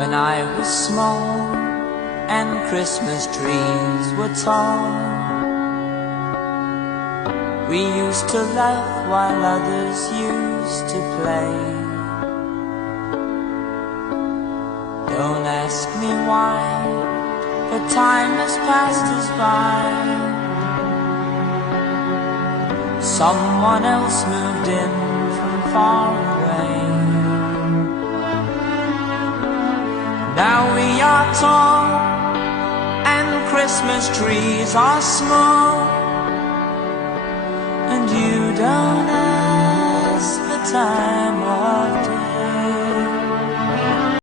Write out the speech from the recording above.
When I was small and Christmas trees were tall, we used to laugh while others used to play. Don't ask me why, but time has passed us by. Someone else moved in from far away. Now we are tall and Christmas trees are small, and you don't ask the time